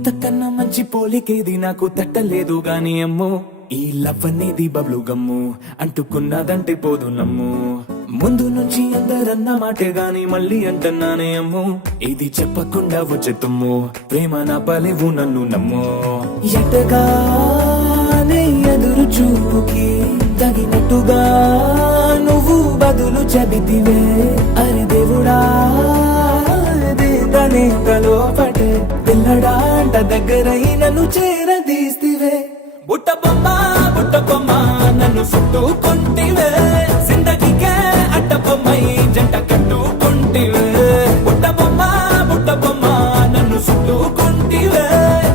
ఇంతకన్నా మంచి పోలికేది నాకు తట్టలేదు గాని అమ్మో ఈ లవ్ అనేది బబ్లు గమ్ము అంటుకున్నదంటే పోదు నమ్ము ముందు నుంచి అందరన్న మాటే గాని మళ్ళీ అంటున్నానే అమ్ము ఇది చెప్పకుండా వచ్చే తుమ్ము ప్రేమ నా పలేవు నన్ను నమ్ము ఎటగానే ఎదురు చూపుకి తగినట్టుగా నువ్వు బదులు చెబితివే అరే దేవుడా దేదనే లోపటే పిల్లడా అంట దగ్గరై నన్ను చేరదీస్తివే బుట్ట బొమ్మ నన్ను చుట్టుకుంటివే జిందగీకే అడ్డ బొమ్మై జంట కట్టుకుంటివే బుట్ట బొమ్మ నన్ను చుట్టుకుంటివే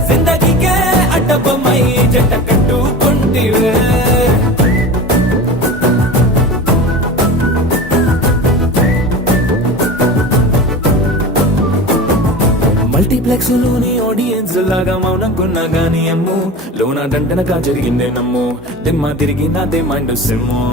జిందగీకే అడ్డ బొమ్మై జంట కట్టుకుంటివే మల్టీప్లెక్స్ లోని ఆడియన్స్ లాగా మౌనంకున్నా గానీ అమ్ము లోన దండనగా జరిగిందే నమ్ము దిమ్మ తిరిగి నాదే మైండ్ సిమ్ము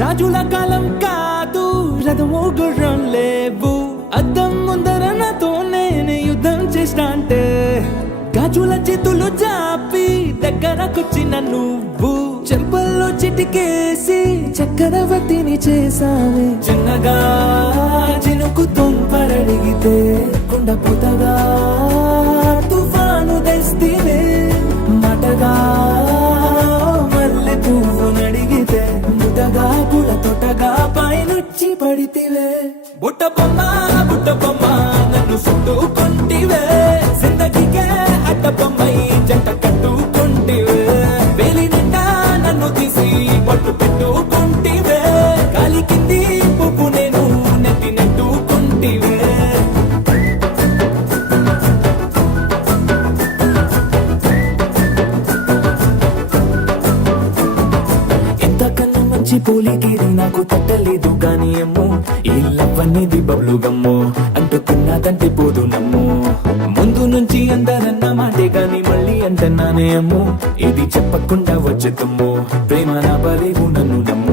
రాజుల కాలం కాదు రథమో గుర్రం లేవు అద్దం ముందర నాతో నేనే యుద్ధం చేస్తా అంటే గాజుల చేతులు జాపి దగ్గరకొచ్చిన నువ్వు చెంపల్లో చిటికేసి చక్రవర్తిని చేసావే చిన్నగా చినుకు తుంపరడిగితే కుండపోతగా తుఫాను తెస్తివే మటగా మల్లె పువ్వు నడిగితే ముదగా పుల తొటగా పైనొచ్చి పడితివే బుట్ట బొమ్మ నన్ను చుట్టుకుంటివే జిందగీకే అడ్డ బొమ్మై జంట కట్టుకుంటివే వేలి నిండా నన్ను తీసి పట్టు పెట్టుకుంటివే కాలి కింది పువ్వు నేను నెత్తి నెట్టుకుంటివే ఎంతకన్నా మంచి పోలికేది నాకు తట్టలేదు గాని అమ్ము ఈ లవ్ అనేది బబ్లు గమ్ము అంటుకున్నదంటే పోదు నమ్ము ముందు నుంచి అందరన్న మాటే గాని మళ్ళీ అంటున్నానే అమ్ము ఇది చెప్పకుండా వచ్చే తుమ్ము ప్రేమ నా బలేవు నన్ను నమ్ము